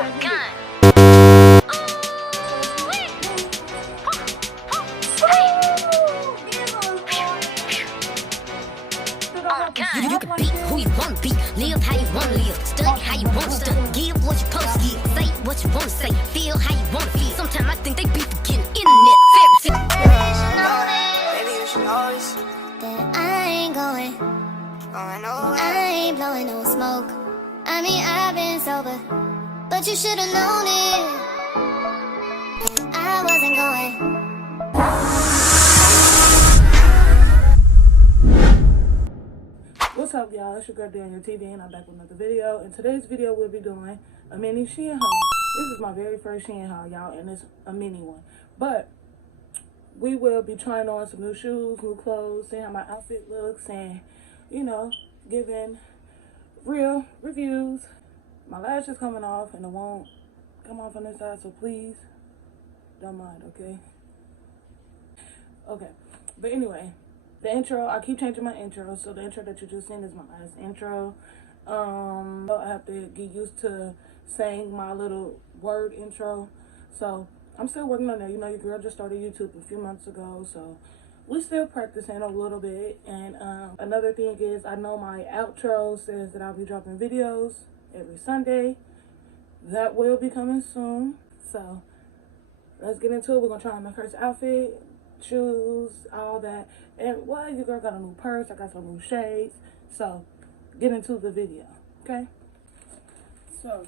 You can be who you want to be, live how you want to live, study how you want to study, give what you supposed to give, say what you want to say, feel how you want to feel. Sometimes I think they be forgetting internet fairy tale. Baby, you should know this. That I ain't going nowhere. I ain't blowing no smoke. I mean, I've been sober, but you should've known it. I wasn't going. What's up, y'all? It's your girl Daniel TV, and I'm back with another video. In today's video, we'll be doing a mini Shein haul. This is my very first Shein haul, y'all, and it's a mini one. But we will be trying on some new shoes, new clothes, seeing how my outfit looks, and, you know, giving real reviews. My lash is coming off, and it won't come off on this side, so please don't mind, okay? Okay, but anyway. The intro, I keep changing my intro, so the intro that you just seen is my last intro. I have to get used to saying my little word intro, so I'm still working on that. You know, your girl just started YouTube a few months ago, so we're still practicing a little bit. And another thing is, I know my outro says that I'll be dropping videos every Sunday. That will be coming soon, so let's get into it. We're gonna try on my first outfit, shoes, all that. And well, your girl got a new purse, I got some new shades, so get into the video, okay? So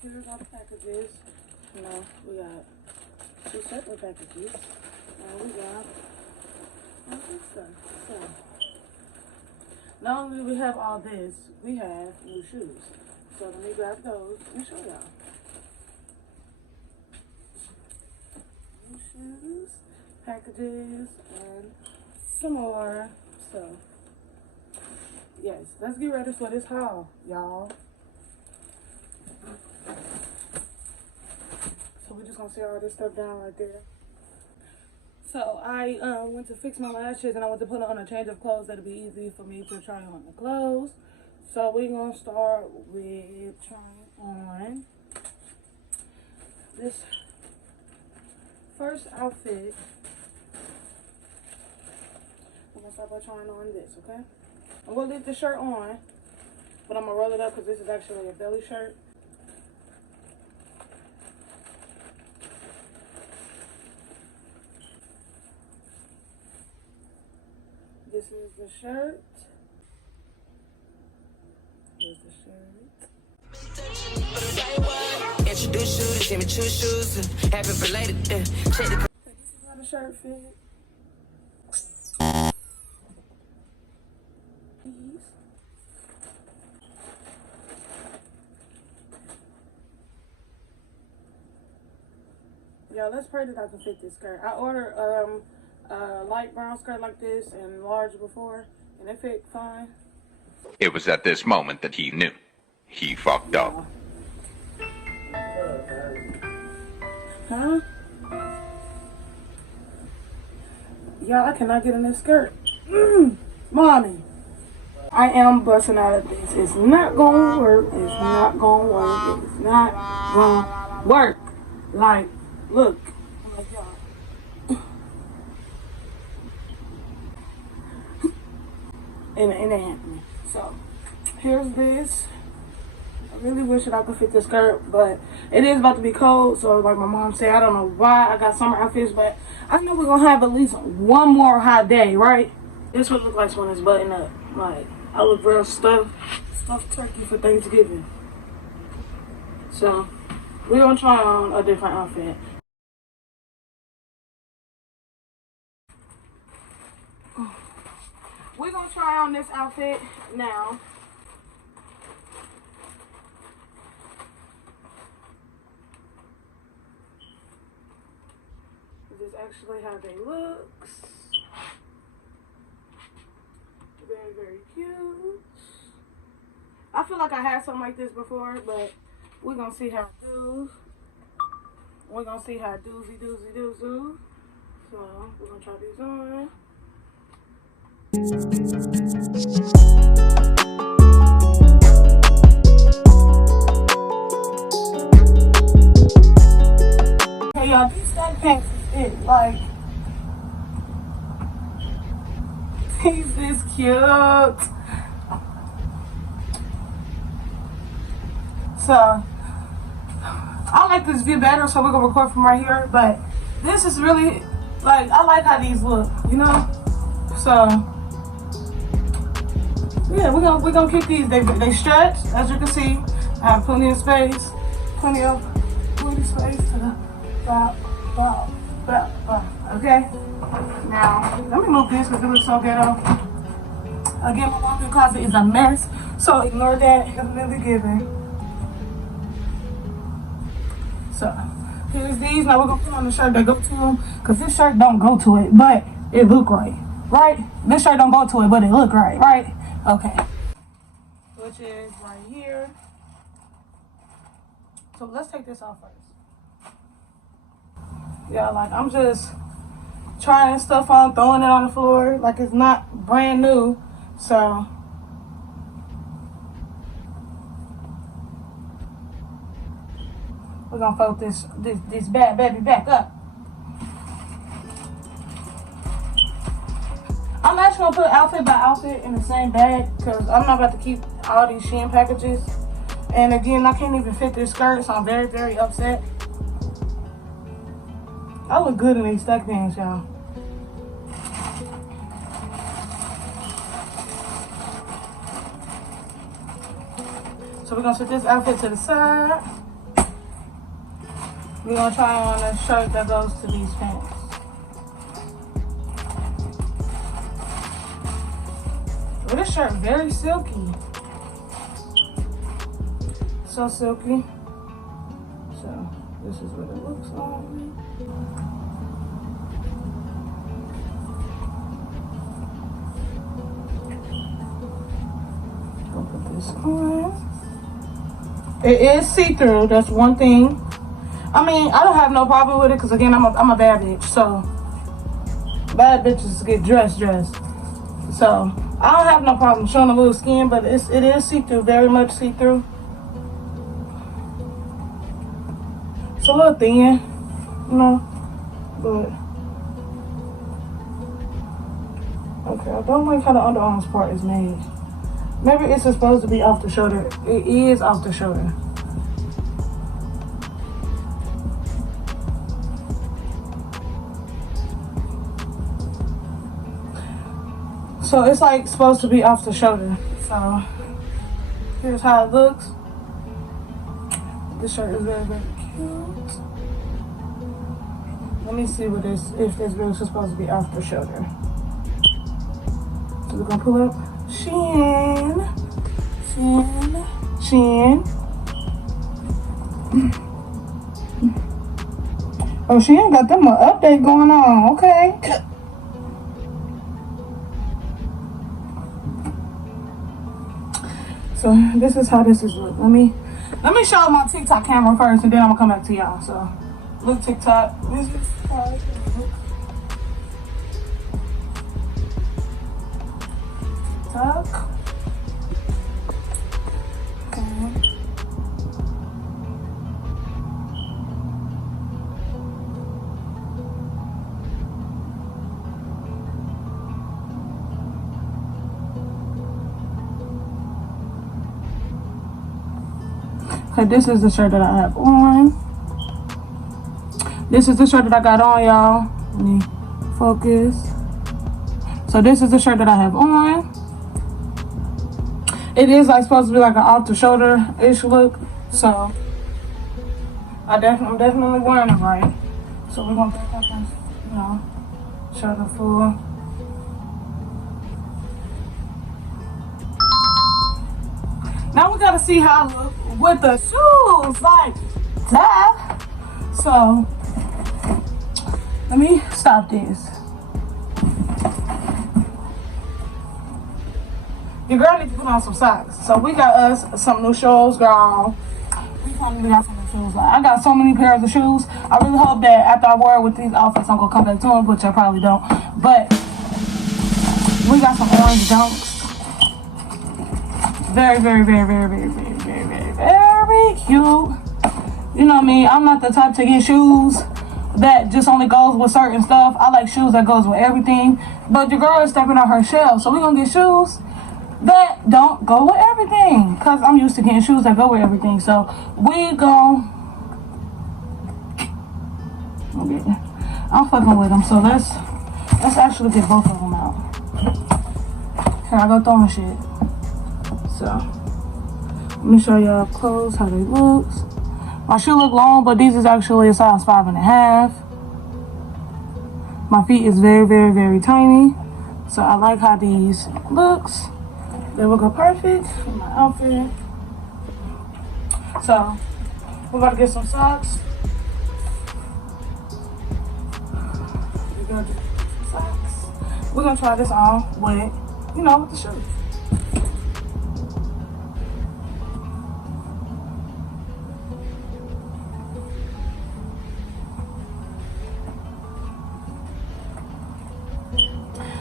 here's our packages. You know, we got two separate packages, and we got all this stuff. So not only do we have all this, we have new shoes. So let me grab those and show y'all. New shoes, packages, and some more. So yes, let's get ready for this haul, y'all. So we're just gonna set all this stuff down right there. So I went to fix my lashes, and I went to put on a change of clothes that'll be easy for me to try on the clothes. So we're gonna start with trying on this first outfit. I'm gonna start by trying on this, okay? I'm gonna leave the shirt on, but I'm gonna roll it up because this is actually a belly shirt. This is the shirt. Here's the shirt. Introduce you to Jimmy Choo shoes. Happy related. Check the. This is how the shirt fits. Y'all, let's pray that I can fit this skirt. I ordered a light brown skirt like this and large before, and it fit fine. It was at this moment that he knew. He fucked up. Huh? Y'all, I cannot get in this skirt. Mommy. I am busting out of this. It's not gonna work. It's not gonna work. It's not gonna work. Like, look. I'm like, y'all. And it ain't happening. So, here's this. I really wish that I could fit this skirt, but it is about to be cold. So, like my mom said, I don't know why I got summer outfits, but I know we're gonna have at least one more hot day, right? This would look like when it's buttoned up. Like, I look real stuffed turkey for Thanksgiving. So, we're gonna try on a different outfit. We're gonna try on this outfit now. This is actually how they look. Very, very cute. I feel like I had something like this before, but we're gonna see how it do. We're gonna see how doozy. So we're gonna try these on. pants is it. Like, he's this cute. So, I like this view better, so we're gonna record from right here. But this is really, like, I like how these look, you know? So, yeah, we're gonna keep these. They stretch, as you can see. I have plenty of space, plenty of space to the back. Okay. Now, let me move this because it looks so ghetto. Again, my walk-in closet is a mess, so ignore that. It's really given. So, here's these. Now we're gonna put on the shirt that go to them, because this shirt don't go to it, but it look right. Right? This shirt don't go to it, but it look right. Right? Okay. Which is right here. So let's take this off first. Yeah, like I'm just trying stuff on, throwing it on the floor like it's not brand new. So we're gonna fold this bad baby back up. I'm actually gonna put outfit by outfit in the same bag because I'm not about to keep all these Shein packages. And again, I can't even fit this skirt, so I'm very, very upset. I look good in these stuck pants, y'all. So we're gonna set this outfit to the side. We're gonna try on a shirt that goes to these pants. Well, this shirt very silky. So silky. So this is what it looks like. I'll put this on. It is see-through. That's one thing. I mean, I don't have no problem with it because again, I'm a bad bitch. So bad bitches get dressed. So I don't have no problem showing a little skin, but it is see-through, very much see-through. It's a little thin, you know, but okay. I don't like how the underarms part is made. Maybe it's supposed to be off the shoulder. It is off the shoulder. So it's like supposed to be off the shoulder. So here's how it looks. This shirt is very, very cute. Let me see what this, if this really supposed to be off the shoulder. So we're gonna pull up Shein. Oh, Shein got them an update going on. Okay. So this is how this is look. Let me show my TikTok camera first, and then I'm gonna come back to y'all. So look, TikTok. This is how it look. TikTok. Okay. Okay, this is the shirt that I have on. This is the shirt that I got on, y'all. Let me focus. So this is the shirt that I have on. It is like supposed to be like an off the shoulder-ish look. So I'm definitely wearing it right. So we're gonna pick up and, you know, shoulder full. Now we gotta see how I look with the shoes like that. So let me stop this. Your girl needs to put on some socks. So we got us some new shoes, girl. We finally got some new shoes. Like, I got so many pairs of shoes. I really hope that after I wear it with these outfits, I'm gonna come back to them, which I probably don't. But we got some orange dunks. Very, very, very, very, very, very, very, very, very cute. You know what I mean? I'm not the type to get shoes that just only goes with certain stuff. I like shoes that goes with everything. But your girl is stepping on her shell. So we're going to get shoes that don't go with everything. Because I'm used to getting shoes that go with everything. So we go. Okay. I'm fucking with them. So let's actually get both of them out. Here I go throwing shit. So let me show y'all clothes, how they look. My shoe look long, but these is actually a size 5.5. My feet is very, very, very tiny. So I like how these looks. They look perfect with my outfit. So we're about to get some socks. We're gonna try this on with, you know, with the shoes.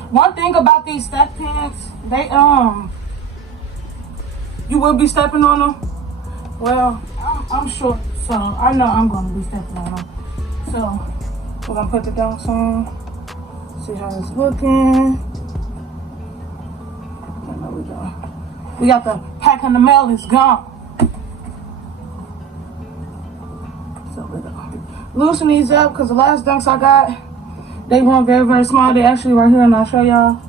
One thing about these stack pants, they you will be stepping on them. Well, I'm short, so I know I'm gonna be stepping on them. So we're gonna put the dunks on. See how it's looking. There we go. We got the pack in the mail is gone. So we go. Loosen these up because the last dunks I got, they weren't very, very small. They actually right here, and I'll show y'all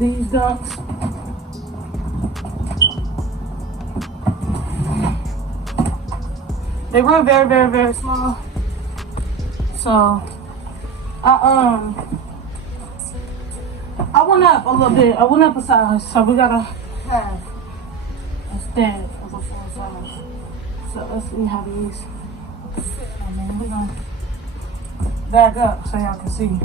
these dunks. They were very, very, very small. So I went up a little bit. I went up a size, so we gotta have instead of a full size. So let's see how these fit. I mean, we're gonna back up so y'all can see.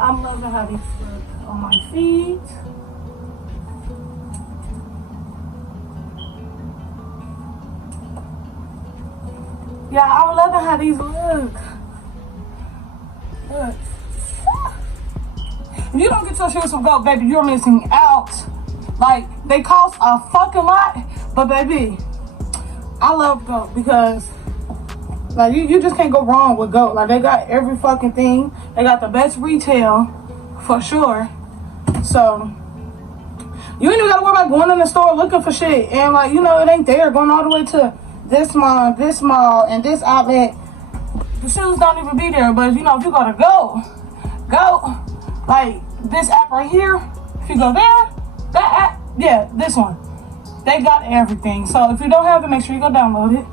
I'm loving how these look on my feet. Yeah, I'm loving how these look. Look. If you don't get your shoes from GOAT, baby, you're missing out. Like, they cost a fucking lot, but baby, I love GOAT because, like, you just can't go wrong with GOAT. Like, they got every fucking thing. They got the best retail, for sure. So, you ain't even gotta worry about going in the store looking for shit. And, like, you know, it ain't there. Going all the way to this mall, and this outlet. The shoes don't even be there. But, you know, if you go to GOAT, like, this app right here, if you go there, that app, yeah, this one. They got everything. So, if you don't have it, make sure you go download it.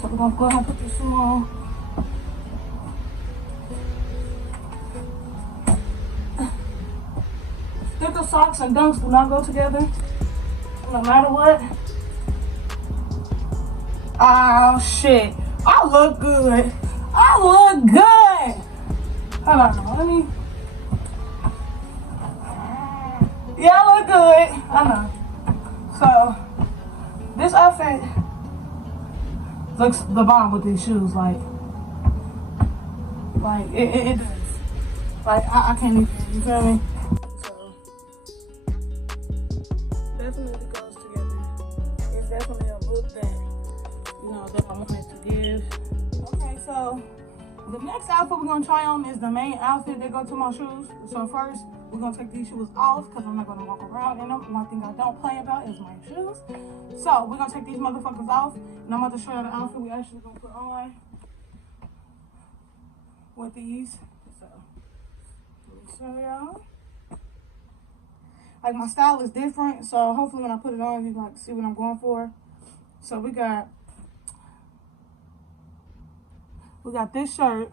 So, we're gonna go ahead and put this shoe on. Thicker socks and dunks do not go together, no matter what. Oh shit, I look good. I look good. Hold on, let me. Yeah, I look good. I know. So, this outfit looks the bomb with these shoes. Like it does. Like I can't even. You feel me? Definitely goes together. It's definitely a look that, you know, that I wanted to give. Okay, so the next outfit we're gonna try on is the main outfit that go to my shoes. So first, we're gonna take these shoes off because I'm not gonna walk around in them. One thing I don't play about is my shoes. So we're gonna take these motherfuckers off, and I'm about to show you the outfit we actually gonna put on with these. So let me show y'all. Like, my style is different, so hopefully when I put it on, you can, like, see what I'm going for. So we got this shirt.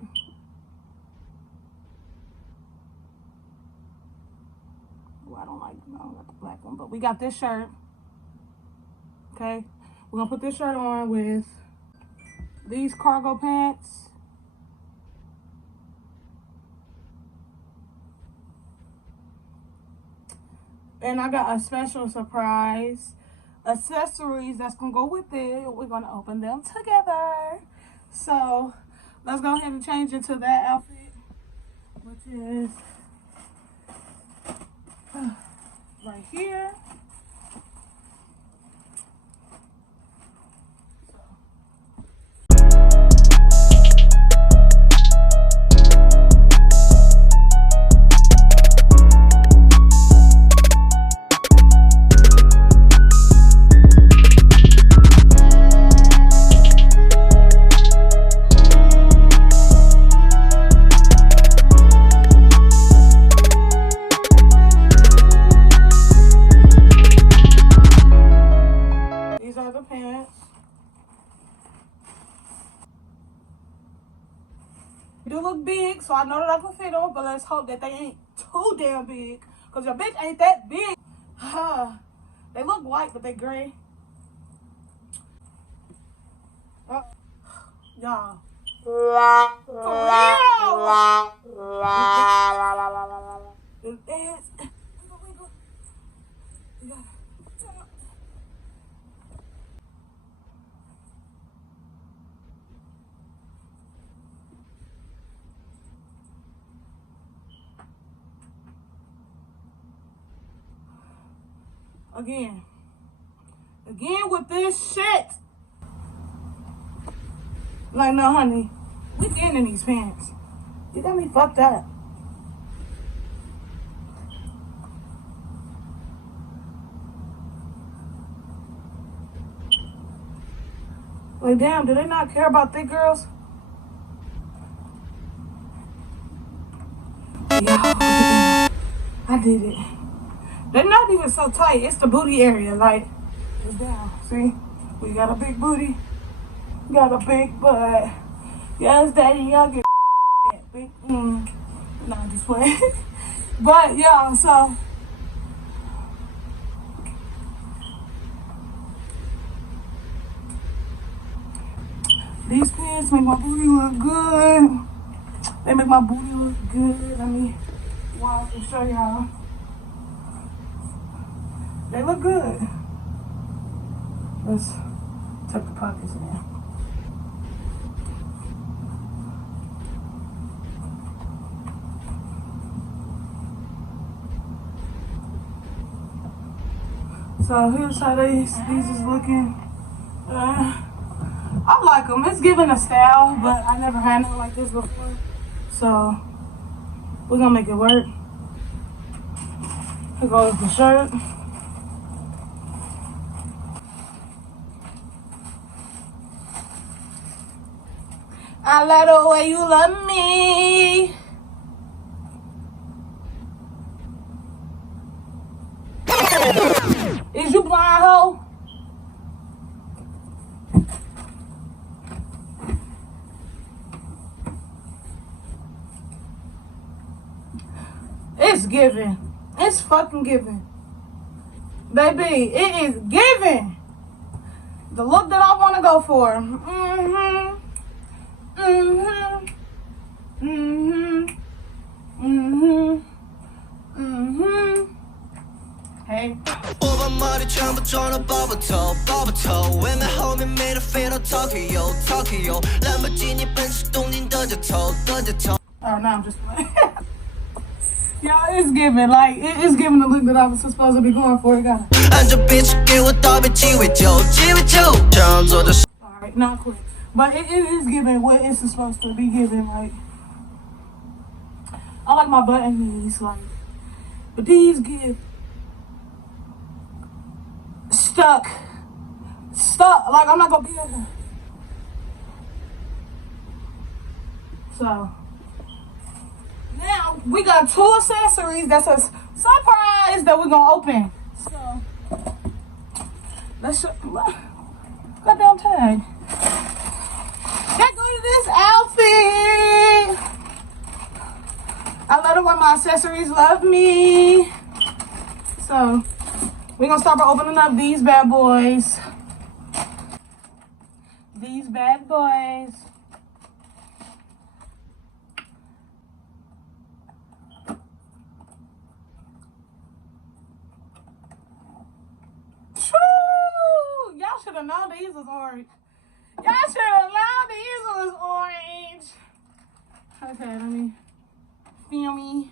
Oh, I don't got the black one, but we got this shirt. Okay, we're gonna put this shirt on with these cargo pants. And I got a special surprise accessories that's gonna go with it. We're gonna open them together. So let's go ahead and change into that outfit, which is right here. These are the pants. They do look big, so I know that I can fit them, but let's hope that they ain't too damn big. Because your bitch ain't that big. They look white, but they gray. Y'all. For real. Again with this shit. Like, no, honey, we getting in these pants. You got me fucked up. Like, damn, do they not care about thick girls? Yeah, I did it. They're not even so tight. It's the booty area. Like, it's down. See? We got a big booty. Got a big butt. Yes, daddy, y'all get big. No, I'm just playing. But, yeah, so. These pants make my booty look good. They make my booty look good. Let me walk and show y'all. They look good. Let's tuck the pockets in. So here's how these is looking. I like them. It's giving a style, but I never had nothing like this before. So we're gonna make it work. Here goes the shirt. I love the way you love me. Is you blind, hoe? It's giving. It's fucking giving. Baby, it is giving. The look that I want to go for. Hey. 오반머리 전부 전화 버버터 외면 homie made a feel of Tokyo 람보르기니 벤츠 동린 더저토 Oh, no, I'm just playing. Y'all, it's giving. Like, it's giving the look that I was supposed to be going for. It got 앉아 bitch 깨워 더비 지휘죠 Alright, not quick. But it is giving what it's supposed to be giving. Like, I like my button knees. Like, but these give stuck. Like, I'm not gonna be able to. So now we got two accessories that's a surprise that we're gonna open. So let's show. Goddamn tag. Let's go to this outfit. I love it when my accessories love me. So we're gonna start by opening up these bad boys. These bad boys. Y'all should have known these was orange. Y'all should have known the easel is orange. Okay, let me feel me.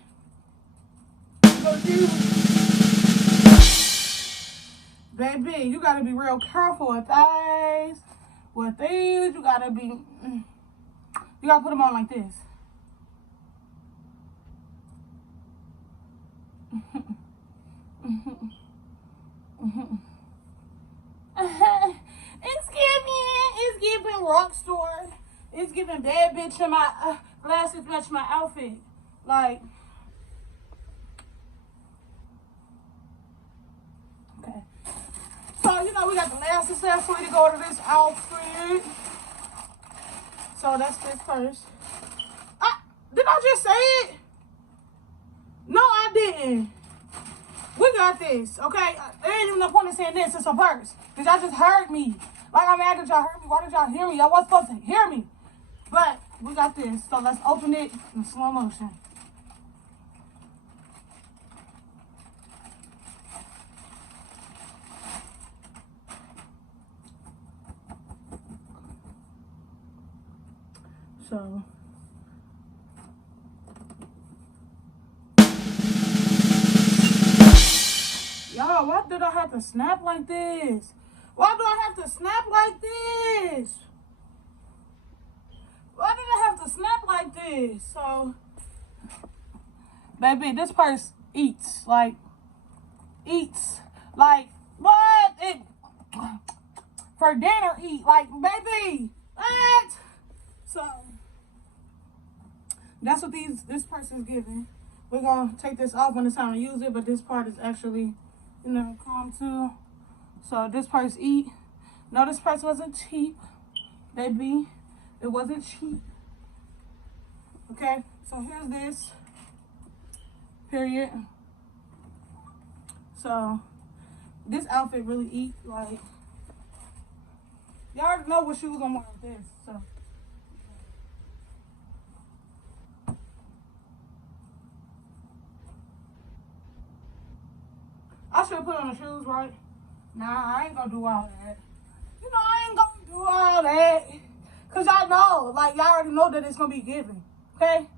Baby, you gotta be real careful with these. With these, you gotta put them on like this. It's giving rock store. It's giving bad bitch, and my glasses match my outfit. Like, okay. So, you know, we got the last accessory to go to this outfit. So that's this first. Did I just say it? No, I didn't. We got this, okay? There ain't even no point in saying this. It's a purse. Because y'all just heard me. Like, I'm mad that y'all heard me. Why did y'all hear me? Y'all wasn't supposed to hear me. But we got this. So let's open it in slow motion. So, y'all, why did I have to snap like this? Why do I have to snap like this? Why did I have to snap like this? So, baby, this purse eats. Like, what? It, for dinner eat. Like, baby, what? So, that's what this purse is giving. We're going to take this off when it's time to use it, but this part is actually, you know, calm too. So this purse eat. No, this purse wasn't cheap, baby. It wasn't cheap. Okay, so here's this. Period. So this outfit really eat. Like, y'all already know what shoes I'm wearing with this. So. I should put on the shoes, right? Nah, I ain't gonna do all that. You know, I ain't gonna do all that. Cause y'all know, like, y'all already know that it's gonna be given. Okay?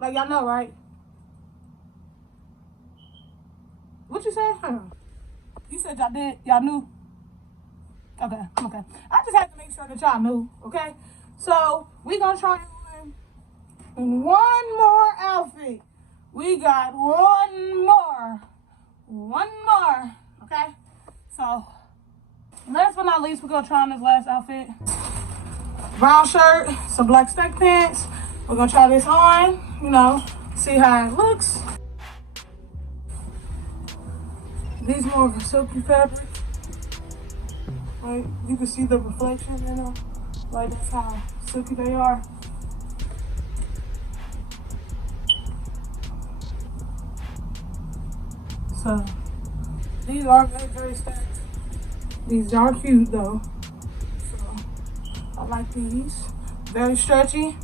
Like, y'all know, right? What you say? You said y'all did? Y'all knew? Okay. I just had to make sure that y'all knew, okay? So, we gonna try on one more outfit. We got one more. Okay? So, last but not least, we're gonna try on this last outfit. Brown shirt, some black stack pants. We're gonna try this on, you know, see how it looks. These more of a silky fabric. Right? You can see the reflection in them. Like, that's how silky they are. So, these are very, very stacked. These are cute though. So, I like these. Very stretchy.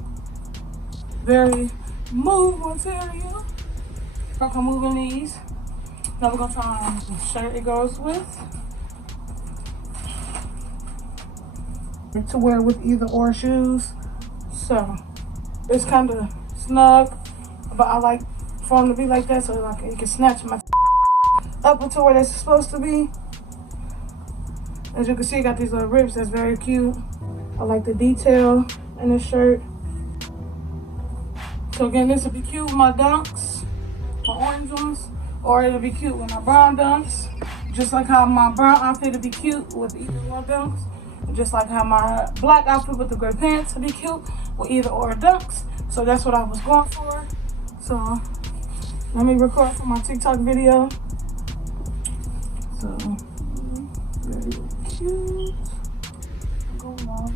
Very move material. I'm gonna move in these. Now we're gonna try on the shirt it goes with. To wear with either or shoes. So, it's kind of snug. But I like for them to be like that so like it can snatch my up until where they're supposed to be. As you can see, I got these little rips that's very cute. I like the detail in this shirt. So again, this would be cute with my dunks, my orange ones, or it'll be cute with my brown dunks. Just like how my brown outfit would be cute with either or dunks. Just like how my black outfit with the gray pants would be cute with either or dunks. So that's what I was going for. So let me record for my TikTok video. So, very cute. Go along.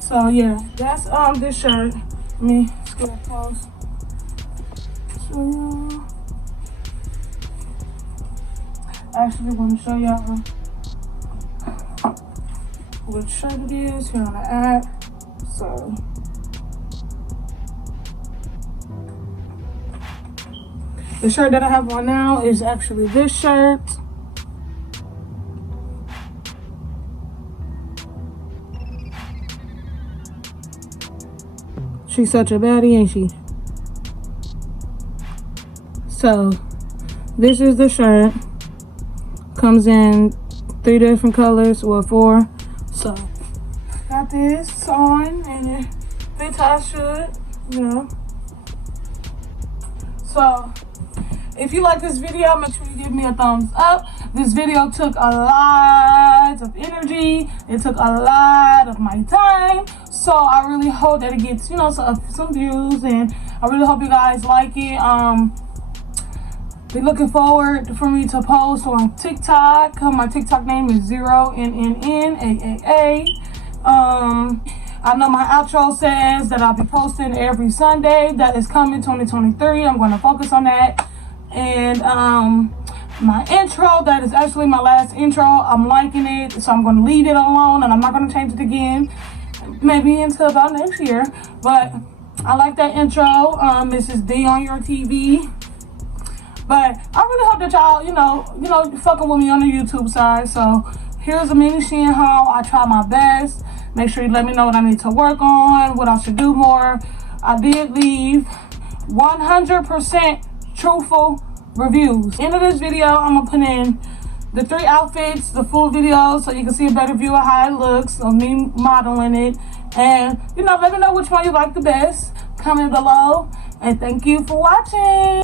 So yeah, that's this shirt. Let me skip it close. So I actually want to show y'all what shirt it is here on the app. So The shirt that I have on now is actually this shirt. She's such a baddie, ain't she? So, this is the shirt. Comes in 3 different colors, or 4. So, got this on, and it fits how it should, you know. So, if you like this video, make sure you give me a thumbs up. This video took a lot of energy. It took a lot of my time. So I really hope that it gets, you know, some views, and I really hope you guys like it. Be looking forward for me to post on TikTok. My TikTok name is 0NNNAAA. I know my outro says that I'll be posting every Sunday. That is coming 2023. I'm going to focus on that. And my intro, that is actually my last intro. I'm liking it, so I'm going to leave it alone, and I'm not going to change it again. Maybe until about next year. But I like that intro. This is D on your TV. But I really hope that y'all, you know, fucking with me on the YouTube side. So here's a mini Shein haul. I try my best. Make sure you let me know what I need to work on, what I should do more. I did leave 100% truthful reviews. End of this video, I'm gonna put in the 3 outfits, the full video, so you can see a better view of how it looks, of me modeling it. And, you know, let me know which one you like the best. Comment below. And thank you for watching.